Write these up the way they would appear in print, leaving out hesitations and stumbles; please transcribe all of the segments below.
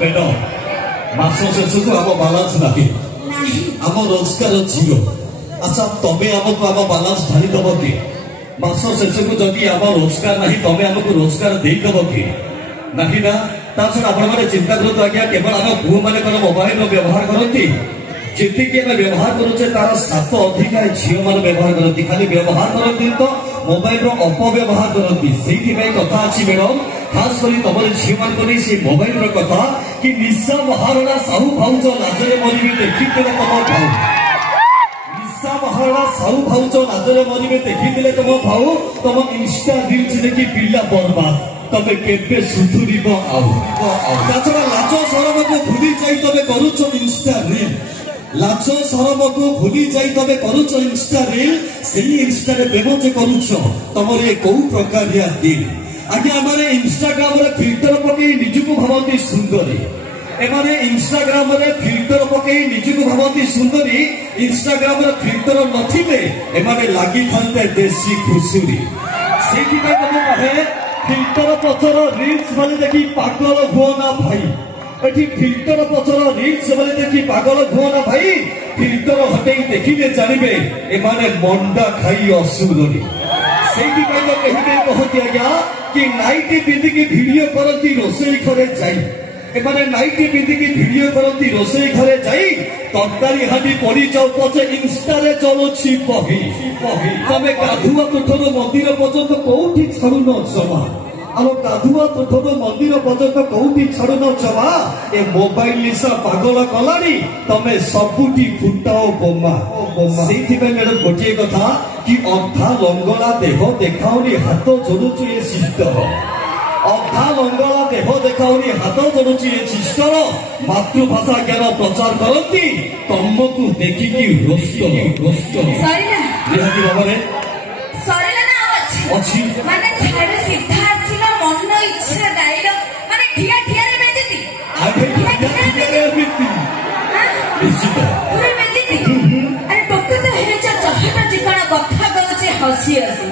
Bed मास शेष को आम बालांस नहीं आम रोजगार जीरो। अच्छा तमें आमको आम बालांस ढाली दब कि मास शेष को जदि आम रोजगार नहीं तमें आमको रोजगार देदब कि नहीं ना छड़ा आपण मैंने चिंता करते आज्ञा केवल आम पुओ मैंने मोबाइल व्यवहार करती जी व्यवहार करुचे तार 7 अधिका झील मैंने व्यवहार करती खाली व्यवहार करती तो मोबाइल अपव्यवहार करती से कथा अच्छी मैडम खास कर तुम झील मान मोबाइल कथा कि निशा महारणा साहू भाज लाजरे मरबे देखी तुम भाऊ निशा महारणा साहू भाज लाजरे मरबे देखी तुम भाऊ तुम इंस्टा रील्स देखी पिला बर्बाद तबे केबे सुधुरिब आछड़ा लाज शरम को भूली जाई तबे करूछ इंस्टा रील लाज शरम को भूली जाई तबे करूछ इंस्टा रील सेही इंस्टा रे प्रेम जे करूछ तमर ए को प्रकारिया दिल आगे हमारे इंस्टाग्राम रे फिल्टर पके निजुको भावती सुंदरी एमाने इंस्टाग्राम रे फिल्टर पके निजुको भावती सुंदरी इंस्टाग्राम रे फिल्टर नथिले एमाने लागि थांते देसी खुसुरी सेठी का तमे कहे फिल्टर पचर रील्स वाले देखी पागल हुओ ना भाई एठी फिल्टर पचर रील्स वाले देखी पागल हुओ ना भाई फिल्टर हटेई देखिले जानिबे एमाने मंडा खाई असुरनी सेठी का कहिबे कहती आज्ञा कि नाइटी पिंदी की वीडियो करती रोसई घरे जाई एमाने नाइटी पिंदी की वीडियो करती रोसई घरे जाई तरकारी हांडी पड़ी जाओ पचे इंस्टा रे चलुछि बही तमे गाधुआ तुठर मंदिर पर्यंत कोठी छाड़ुन जमा आम गाधुआ तुठर मंदिर पर्यंत कोठी छाड़ुन जमा ए मोबाइल निशा पागल कलानी तमे सबुठी फुटाओ बोमा सेठी पे मेरे गोटे कथा कि अधा लंगड़ा देह देखाउनी हाथ जोड़ुछु ए शिष्ट अधा लंगड़ा देह देखाउनी हाथ जोड़ुछु ए शिष्ट मातृभाषा ज्ञान प्रचार करती तुमको देखिकी रोस्ट बाबा अच्छी माने छाड़ सीधा आसिला मन इच्छा गाइलो माने ठिया ठिया रे बेजती आगे ठिया रे बेजती निश्चित पूरे बेजती अरे टोके तो हेचा चहटा चिकना कथा कहउचे हसी हसी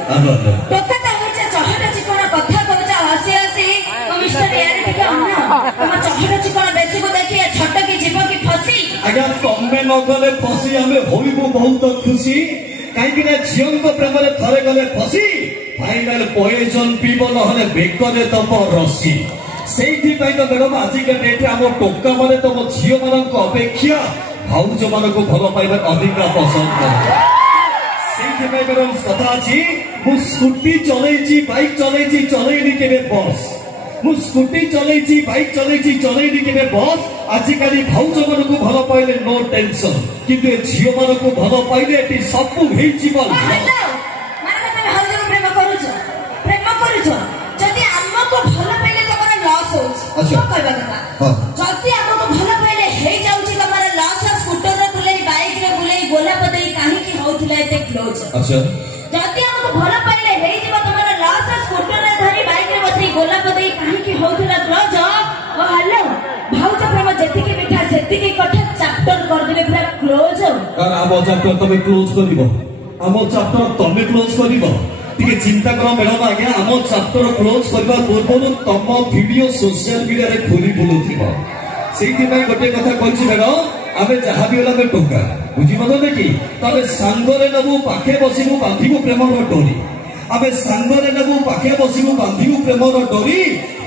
टोके तो हेचा चहटा चिकना कथा कहउचे हसी हसी तो मिस्टर रियलिटी के अन्ना तुम चहटा चिकना बेसी को देखि छोट की जीव की फसी आज्ञा तमे न गले फसी हमें होइबो बहुत खुशी कहीं झील प्रेम थे गले फसी फाइनाल पॉइजन पीब ना बेकरे दब रसी से तो मैडम आजिका डेट्रे आम टोका मैंने तुम झील मान अपेक्षा भाउज मान को भल पाइबा अधिक पसंद कर मैडम कथा अच्छी मु स्कूटी चलैची बाइक चलैची चलैनी केबे बस मु स्कूटी चलैची बाइक चलैची चलैनी केबे बस आजिकाली भाउज मान को भल पाइले नो टेंशन किंतु झील मान को भल पाइले एटी सब हेई जीवन अच्छा कहबा कथा जति हमको भलो पहिले हे जाउची तमारा लॉस स्कूटर रे बुलाई बाइक रे बुलाई गोला पदई काहे की होउथिला एते क्लोज अच्छा जति हमको भलो पहिले हे जीवा तमारा लॉस स्कूटर रे धरी बाइक रे बसई गोला पदई काहे की होउथिला क्लोज ओ हेलो भाउज प्रेम जति की मिठा सेति की कथा चैप्टर कर देबे पूरा क्लोज कारण आम चैप्टर तमे क्लोज करिवो आम चैप्टर तमे क्लोज करिवो टिके चिंता करो मैडम आज्ञा आम चैप्टर क्लोज करबा पूर्व तम वीडियो सोशल मीडिया रे खोली बुलुथिबो सेति पय गोटे कथा कहछि मैडम आबे जहा भी होला बे टोका बुझी मत देखि तबे संगरे नबु पाखे बसिबु बांधिबु प्रेमर डोरी आबे संगरे नबु पाखे बसिबु बांधिबु प्रेमर डोरी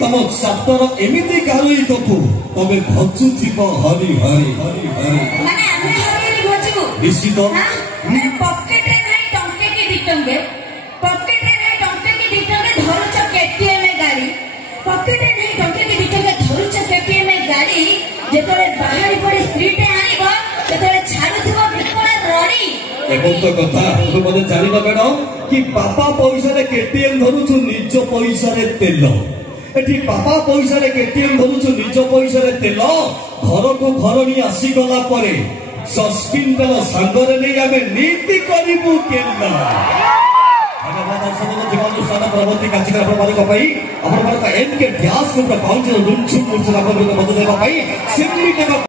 तम चैप्टर एमिति कारुई तपु तबे भचुथिबो हरि हरि हरि हरि माने आमे हरि भचुबु निश्चित पॉकेट रे नहीं टंके के दिटंगे पॉकेट रे नहीं टंके के दिटंगे धरुच केटीएम गाड़ी पॉकेट रे नहीं टंके के दिटंगे धरुच केटीएम गाड़ी जेतरे बाहरी पड़ी स्ट्रीट रे आइबो जेतरे छाडुथिबो बिकड़ा रड़ी एबो तो कथा तो मते जानि न मैडम कि बापा पैसा रे केटीएम धरुछु निज पैसा रे तेल एठी बापा पैसा रे केटीएम धरुछु निज पैसा रे तेल घर को घर नि आसी गला परे सस्पिन तेल संगरे नै आमे नीति करिबु केला प्रवृत्ति कार्यक्रम एन के व्यास को